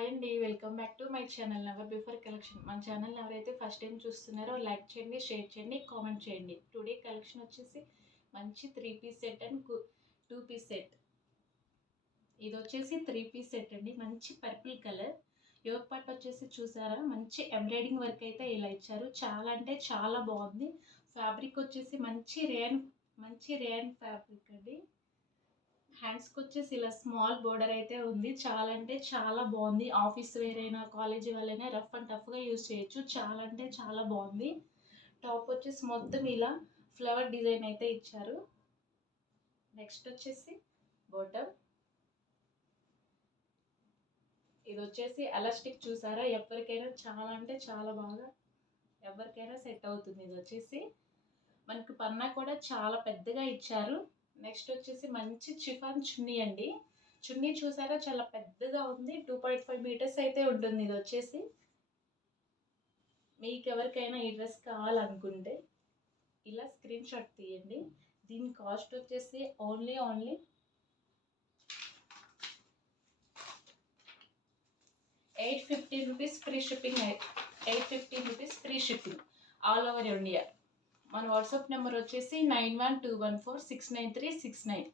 Hi అండి. Welcome back to my channel never before collection. మన channel ఎవరైతే first time చూస్తున్నారో లైక్ చేయండి, షేర్ చేయండి, కామెంట్ చేయండి. టుడే కలెక్షన్ వచ్చేసి మంచి 3 piece set and 2 piece set. ఇది వచ్చేసి 3 పీస్ సెట్ అండి. మంచి పర్పుల్ కలర్. యోగ్ పార్ట్ వచ్చేసి చూసారా, మంచి ఎంబ్రాయిడింగ్ వర్క్ అయితే ఇలా ఇచ్చారు. చాలా అంటే చాలా బాగుంది. ఫ్యాబ్రిక్ వచ్చేసి మంచి రేయన్ ఫ్యాబ్రిక్ అండి. హ్యాండ్స్కి వచ్చేసి ఇలా స్మాల్ బోర్డర్ అయితే ఉంది. చాలా అంటే చాలా బాగుంది. ఆఫీస్ వేర్ అయినా కాలేజీ వాళ్ళైనా రఫ్ అండ్ టఫ్గా యూజ్ చేయొచ్చు. చాలా అంటే చాలా బాగుంది. టాప్ వచ్చేసి మొత్తం ఇలా ఫ్లవర్ డిజైన్ అయితే ఇచ్చారు. నెక్స్ట్ వచ్చేసి బాటమ్. ఇది వచ్చేసి ఎలాస్టిక్ చూసారా, ఎవరికైనా చాలా అంటే చాలా బాగా ఎవరికైనా సెట్ అవుతుంది. ఇది వచ్చేసి మనకి పన్నా కూడా చాలా పెద్దగా ఇచ్చారు. నెక్స్ట్ వచ్చేసి మంచి చిఫాన్ చున్నీ అండి. చున్నీ చూసారా, చాలా పెద్దగా ఉంది. 2.5 మీటర్స్ అయితే ఉంటుంది. ఇది వచ్చేసి మీకు ఎవరికైనా ఈ డ్రెస్ కావాలనుకుంటే ఇలా స్క్రీన్ షాట్ తీయండి. దీని కాస్ట్ వచ్చేసి only 850 rupees free shipping. 850 rupees free shipping all over India. మన వాట్సాప్ నెంబర్ వచ్చేసి 9121469369.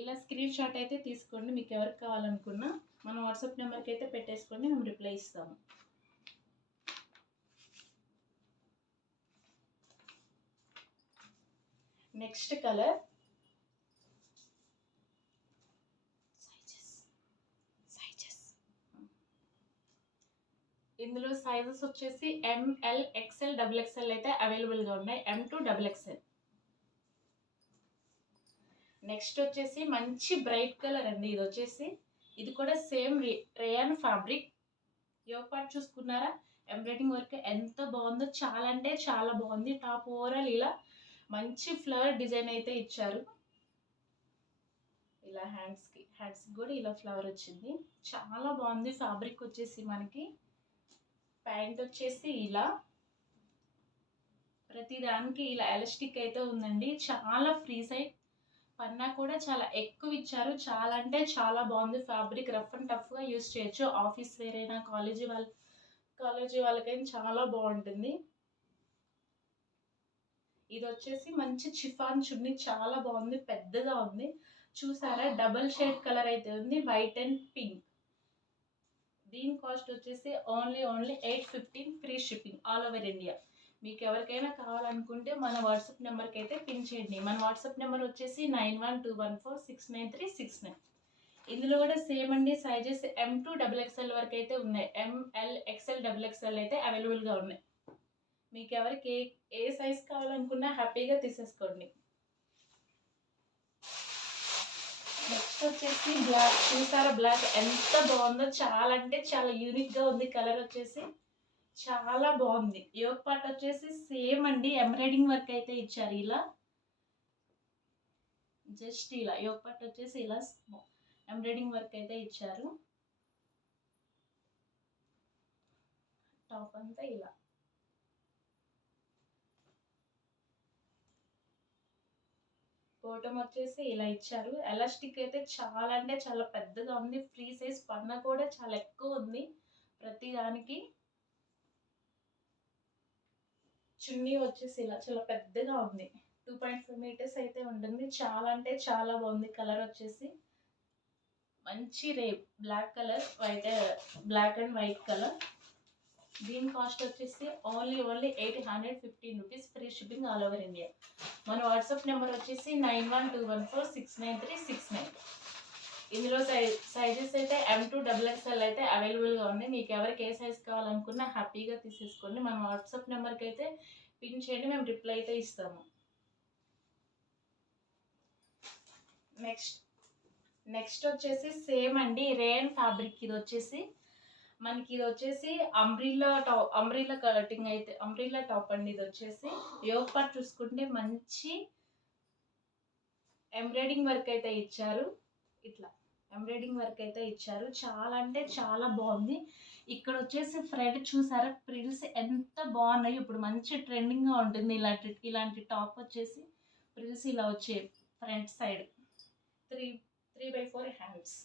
ఇలా స్క్రీన్ షాట్ అయితే తీసుకోండి. మీకు ఎవరికి కావాలనుకున్నా మన వాట్సాప్ నెంబర్కి అయితే పెట్టేసుకోండి, మేము రిప్లై ఇస్తాము. నెక్స్ట్ కలర్ ఇందులో సైజెస్ వచ్చేసి ML XL XXL అయితే అవైలబుల్గా ఉన్నాయి. M to XXL. నెక్స్ట్ వచ్చేసి మంచి బ్రైట్ కలర్ అండి. ఇది కూడా same rayon fabric. Yoke part చూసుకున్నారా, ఎంబ్రాయిడింగ్ వర్క్ ఎంత బాగుందో, చాలా అంటే చాలా బాగుంది. టాప్ ఓవరాల్ ఇలా మంచి ఫ్లవర్ డిజైన్ అయితే ఇచ్చారు. ఇలా హ్యాండ్స్కి కూడా ఇలా ఫ్లవర్ వచ్చింది. చాలా బాగుంది. ఫ్యాబ్రిక్ వచ్చేసి మనకి ప్యాంట్ వచ్చేసి ఇలా ప్రతి దానికి ఇలా ఎలాస్టిక్ అయితే ఉందండి. చాలా ఫ్రీ సైడ్. పన్నా కూడా చాలా ఎక్కువ ఇచ్చారు. చాలా అంటే చాలా బాగుంది. ఫ్యాబ్రిక్ రఫ్ అండ్ టఫ్గా యూజ్ చేయొచ్చు. ఆఫీస్ వేర్ అయినా కాలేజీ వాళ్ళకైనా చాలా బాగుంటుంది. ఇది వచ్చేసి మంచి చిఫాన్ చున్నీ. చాలా బాగుంది, పెద్దగా ఉంది. చూసారా, డబల్ షేడ్ కలర్ అయితే ఉంది, వైట్ అండ్ పింక్. దీని కాస్ట్ వచ్చేసి only 815 free shipping all over India. మీకు ఎవరికైనా కావాలనుకుంటే మన వాట్సాప్ నెంబర్కి అయితే పిన్ చేయండి. మన వాట్సాప్ నెంబర్ వచ్చేసి 9121469369. ఇందులో కూడా సేమ్ అండి. సైజెస్ M to XXL వరకు అయితే ఉన్నాయి. ML XL XXL అయితే అవైలబుల్గా ఉన్నాయి. మీకు ఎవరికి ఏ సైజ్ కావాలనుకున్నా హ్యాపీగా తీసేసుకోండి. నెక్స్ట్ వచ్చేసి బ్లాక్. చూసారా, బ్లాక్ ఎంత బాగుందో, చాలా అంటే చాలా యూనిక్గా ఉంది. కలర్ వచ్చేసి చాలా బాగుంది. యోగ్ పార్ట్ వచ్చేసి సేమ్ అండి, ఎంబ్రాయిడింగ్ వర్క్ అయితే ఇచ్చారు. ఇలా జస్ట్ ఇలా యోగ్ పార్ట్ వచ్చేసి ఇలా ఎంబ్రాయిడింగ్ వర్క్ అయితే ఇచ్చారు. టాప్ అంతా ఇలా. బాటమ్ వచ్చేసి ఇలా ఇచ్చారు. ఎలాస్టిక్ అయితే చాలా అంటే చాలా పెద్దగా ఉంది. Free size. పన్నా కూడా చాలా ఎక్కువ ఉంది ప్రతి దానికి. చున్నీ వచ్చేసి ఇలా చాలా పెద్దగా ఉంది. 2.5 మీటర్స్ అయితే ఉంటుంది. చాలా అంటే చాలా బాగుంది. కలర్ వచ్చేసి మంచి black colour, black and white colour. దీని కాస్ట్ వచ్చేసి only 815 rupees free shipping all over India. మన వాట్సాప్ నెంబర్ వచ్చేసి 9121469369. ఇందులో సైజెస్ అయితే M to XXL అయితే అవైలబుల్గా ఉన్నాయి. మీకు ఎవరికి ఏ సైజ్ కావాలనుకున్నా హ్యాపీగా తీసేసుకోండి. మన వాట్సాప్ నెంబర్కి అయితే పిన్ చేయండి, మేము రిప్లై అయితే ఇస్తాము. నెక్స్ట్ వచ్చేసి సేమ్ అండి, రేయన్ ఫ్యాబ్రిక్. ఇది వచ్చేసి అంబ్రిల్లా కటింగ్ అయితే అంబ్రిల్లా టాప్ అండి. ఇది వచ్చేసి యోగ్ పార్ట్ చూసుకుంటే మంచి ఎంబ్రాయిడింగ్ వర్క్ అయితే ఇచ్చారు. ఇట్లా ఎంబ్రాయిడింగ్ వర్క్ అయితే ఇచ్చారు. చాలా అంటే చాలా బాగుంది. ఇక్కడ వచ్చేసి ఫ్రంట్ చూసారా, ప్రిల్స్ ఎంత బాగున్నాయి. ఇప్పుడు మంచి ట్రెండింగ్గా ఉంటుంది ఇలాంటి టాప్ వచ్చేసి. ప్రిల్స్ ఇలా వచ్చే ఫ్రంట్ సైడ్ 3/4 హ్యాండ్స్.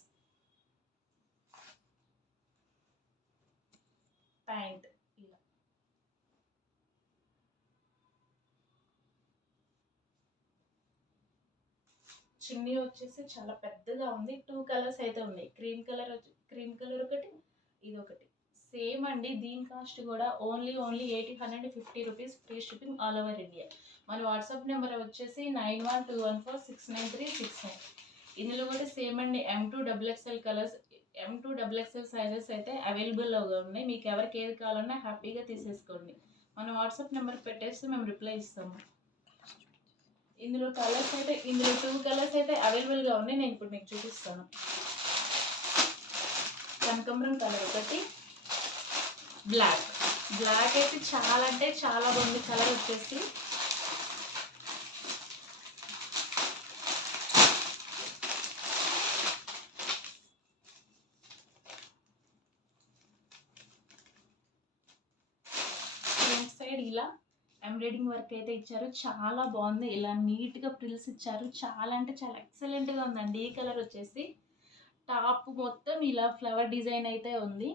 చున్నీ వచ్చేసి చాలా పెద్దగా ఉంది. 2 కలర్స్ అయితే ఉన్నాయి. క్రీమ్ కలర్ ఒకటి, ఇది ఒకటి. సేమ్ అండి. దీని కాస్ట్ కూడా only 150 rupees, free shipping all over India. మన వాట్సాప్ నెంబర్ వచ్చేసి 9121469369. ఇందులో కూడా సేమ్ అండి. M2XXL సైజెస్ అయితే అవైలబుల్గా ఉన్నాయి. మీకు ఎవరికి ఏది కావాలన్నా హ్యాపీగా తీసేసుకోండి. మన వాట్సాప్ నెంబర్ పెట్టేస్తే మేము రిప్లై ఇస్తాము. ఇందులో 2 కలర్స్ అయితే అవైలబుల్గా ఉన్నాయి. నేను ఇప్పుడు మీకు చూపిస్తాను. కనకాంబరం కలర్ ఒకటి, బ్లాక్ అయితే చాలా అంటే చాలా బాగుంది. కలర్ వచ్చేసి సైడ్ ఇలా ఎంబ్రాయిడింగ్ వర్క్ అయితే ఇచ్చారు. చాలా బాగుంది. ఇలా నీట్గా ప్రిల్స్ ఇచ్చారు. చాలా అంటే చాలా ఎక్సలెంట్గా ఉందండి. ఈ కలర్ వచ్చేసి టాప్ మొత్తం ఇలా ఫ్లవర్ డిజైన్ అయితే ఉంది.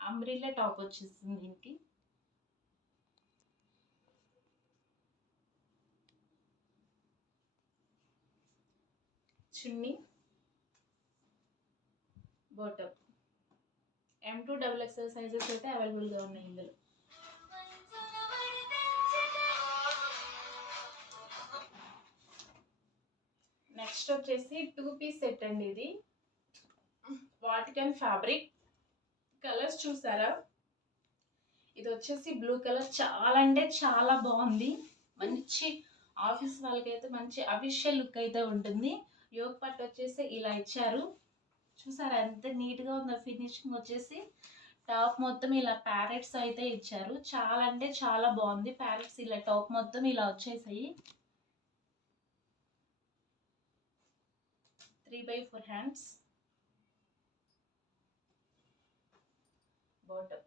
అంబ్రిల్లా టాప్ వచ్చేసింది దీనికి. చున్నీ, బాటమ్. M2XXL సైజెస్ అయితే అవైలబుల్గా ఉన్నాయి ఇందులో. నెక్స్ట్ వచ్చేసి 2 పీస్ సెట్ అండి. ఇది వాటికన్ ఫ్యాబ్రిక్. కలర్స్ చూసారా? ఇది వచ్చేసి బ్లూ కలర్. చాలా అంటే చాలా బాగుంది. మంచి ఆఫీస్ వాళ్ళకైతే మంచి అఫీషియల్ లుక్ అయితే ఉంటుంది. యోగ్ పట్టు వచ్చేసి ఇలా ఇచ్చారు. చూసారా ఎంత నీట్గా ఉందో. ఫినిషింగ్ వచ్చేసి టాప్ మొత్తం ఇలా ప్యారెట్స్ అయితే ఇచ్చారు. చాలా అంటే చాలా బాగుంది. ప్యారెట్స్ ఇలా టాప్ మొత్తం ఇలా వచ్చేసాయి. 3/4 హ్యాండ్స్. బాటమ్.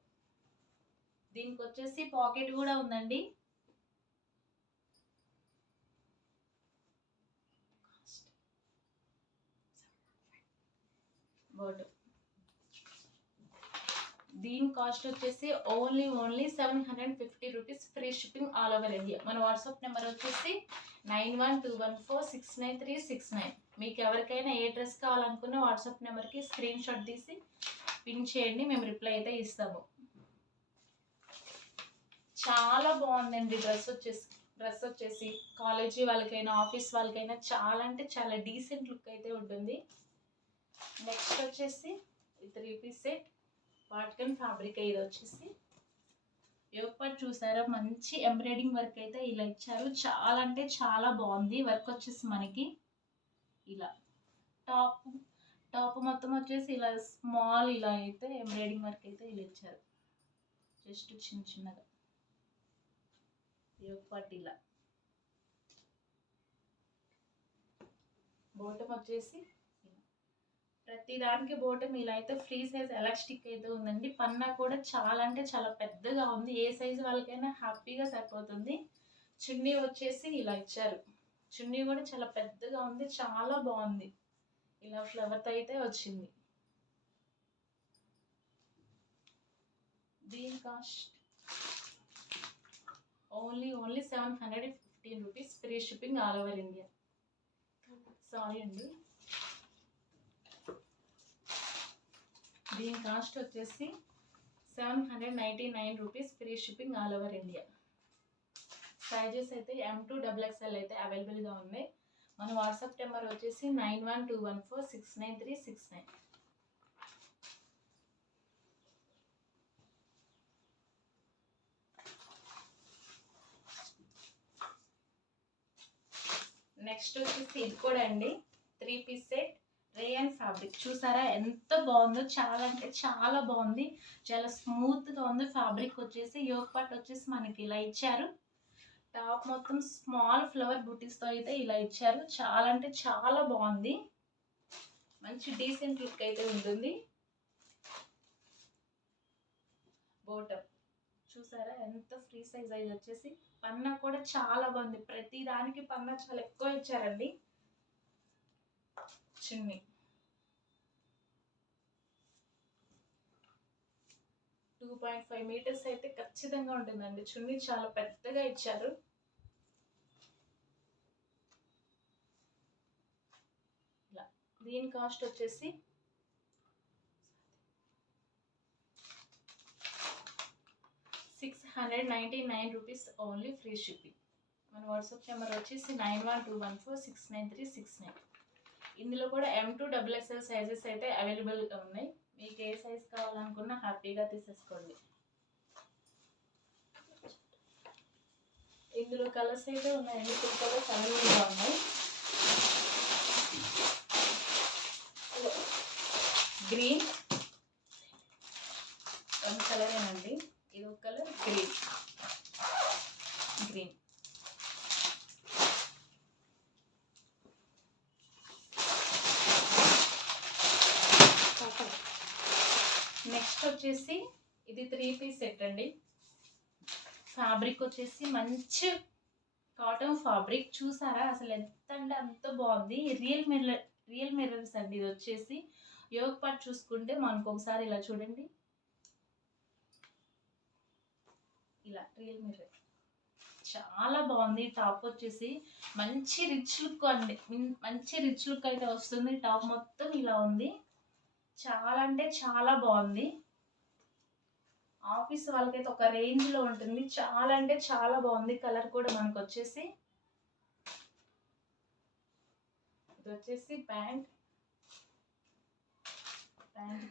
దీనికి వచ్చేసి పాకెట్ కూడా ఉందండి. బాటమ్. దీని కాస్ట్ వచ్చేసి only 750 rupees, free shipping all over India. మన వాట్సాప్ నెంబర్ వచ్చేసి 9121469369. మీకు ఎవరికైనా ఏ డ్రెస్ కావాలనుకున్న వాట్సాప్ నెంబర్కి స్క్రీన్ షాట్ తీసి పిన్ చేయండి. మేము రిప్లై అయితే ఇస్తాము. చాలా బాగుందండి డ్రెస్ వచ్చేసి కాలేజీ వాళ్ళకైనా ఆఫీస్ వాళ్ళకైనా చాలా అంటే చాలా డీసెంట్ లుక్ అయితే ఉంటుంది. నెక్స్ట్ వచ్చేసి 3 పీస్ సెట్ వాటికన్ ఫ్యాబ్రిక్. ఇది వచ్చేసి యోగ్ పార్ట్ చూసారా? మంచి ఎంబ్రాయిడింగ్ వర్క్ అయితే ఇలా ఇచ్చారు. చాలా అంటే చాలా బాగుంది. వర్క్ వచ్చేసి మనకి ఇలా టాప్ మొత్తం వచ్చేసి ఇలా స్మాల్ ఇలా అయితే ఎంబ్రాయిడింగ్ వర్క్ అయితే ఇలా ఇచ్చారు. జస్ట్ చిన్నగా యోగ్ పార్ట్ ఇలా. బాటమ్ వచ్చేసి ప్రతి దానికి బాటమ్ ఇలా అయితే ఫ్రీ సైజ్ ఎలాస్టిక్ అయితే ఉందండి. పన్నా కూడా చాలా అంటే చాలా పెద్దగా ఉంది. ఏ సైజు వాళ్ళకైనా హ్యాపీగా సరిపోతుంది. చున్నీ వచ్చేసి ఇలా ఇచ్చారు. చున్నీ కూడా చాలా పెద్దగా ఉంది. చాలా బాగుంది. ఇలా ఫ్లవర్తో అయితే వచ్చింది. దీని cost only 715 rupees, free shipping all over India. Sorry అండి. దీని కాస్ట్ వచ్చేసి 799 rupees, free shipping all over India. Sizes అయితే M2XXL అయితే అవైలబుల్గా ఉన్నాయి. మన వాట్సాప్ నెంబర్ వచ్చేసి 9121469369. నెక్స్ట్ వచ్చేసి ఇది కూడా అండి 3 పీస్ సెట్ రేయన్ ఫ్యాబ్రిక్. చూసారా ఎంత బాగుందో? చాలా అంటే చాలా బాగుంది. చాలా స్మూత్గా ఉంది. ఫ్యాబ్రిక్ వచ్చేసి యోగ్ పార్ట్ వచ్చేసి మనకి ఇలా ఇచ్చారు. టాప్ మొత్తం స్మాల్ ఫ్లవర్ బూటీస్తో అయితే ఇలా ఇచ్చారు. చాలా అంటే చాలా బాగుంది. మంచి డీసెంట్ లుక్ అయితే ఉంటుంది. బాటమ్ చూసారా ఎంత ఫ్రీ సైజ్ అయితే వచ్చేసి. పన్నా కూడా చాలా బాగుంది. ప్రతి దానికి పన్నా చాలా ఎక్కువ ఇచ్చారండి. చున్నీ 2.5 మీటర్స్ అయితే ఖచ్చితంగా ఉంటుందండి. చున్నీ చాలా పెద్దగా ఇచ్చారు. దీని కాస్ట్ వచ్చేసి 699 రూపీస్ ఓన్లీ, ఫ్రీ షిప్పింగ్. మన వాట్సాప్ నెంబర్ వచ్చేసి 9121469369. ఇందులో కూడా M2XXL సైజెస్ అయితే అవైలబుల్గా ఉన్నాయి. మీకు ఏ సైజ్ కావాలనుకున్నా హ్యాపీగా తీసేసుకోండి. ఇందులో కలర్స్ అయితే ఉన్నాయండి, 2 కలర్స్ అవైలబుల్గా ఉన్నాయి. గ్రీన్ 1 కలరేనండి, ఇది ఒక కలర్ గ్రీన్. నెక్స్ట్ వచ్చేసి ఇది 3 పీస్ సెట్ అండి. ఫ్యాబ్రిక్ వచ్చేసి మంచి కాటన్ ఫ్యాబ్రిక్, చూసారా అసలు ఎంత అంటే అంత బాగుంది. రియల్ మిర్రర్స్ అండి. ఇది వచ్చేసి యోగ్ పార్ట్ చూసుకుంటే మనకు ఒకసారి ఇలా చూడండి, ఇలా రియల్ మిర్రర్ చాలా బాగుంది. టాప్ వచ్చేసి మంచి రిచ్ లుక్ అండి, మంచి రిచ్ లుక్ అయితే వస్తుంది. టాప్ మొత్తం ఇలా ఉంది, చాలా అంటే చాలా బాగుంది. ఆఫీస్ వాళ్ళకైతే ఒక రేంజ్లో ఉంటుంది, చాలా అంటే చాలా బాగుంది. కలర్ కూడా మనకు వచ్చేసి, ఇది వచ్చేసి ప్యాంట్కి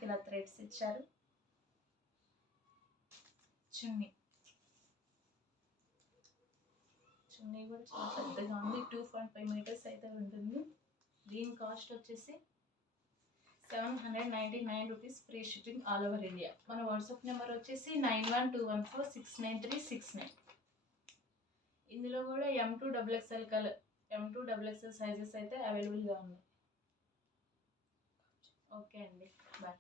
ఇలా థ్రెడ్స్ ఇచ్చారు. చున్నీ కూడా చాలా పెద్దగా ఉంది, 2.5 మీటర్స్ అయితే ఉంటుంది. దీని కాస్ట్ వచ్చేసి 799 rupees, free shipping all over India. మన వాట్సాప్ నెంబర్ వచ్చేసి 9121469369. ఇందులో కూడా M2XXL సైజెస్ అయితే అవైలబుల్గా ఉన్నాయి. ఓకే అండి, బాయ్.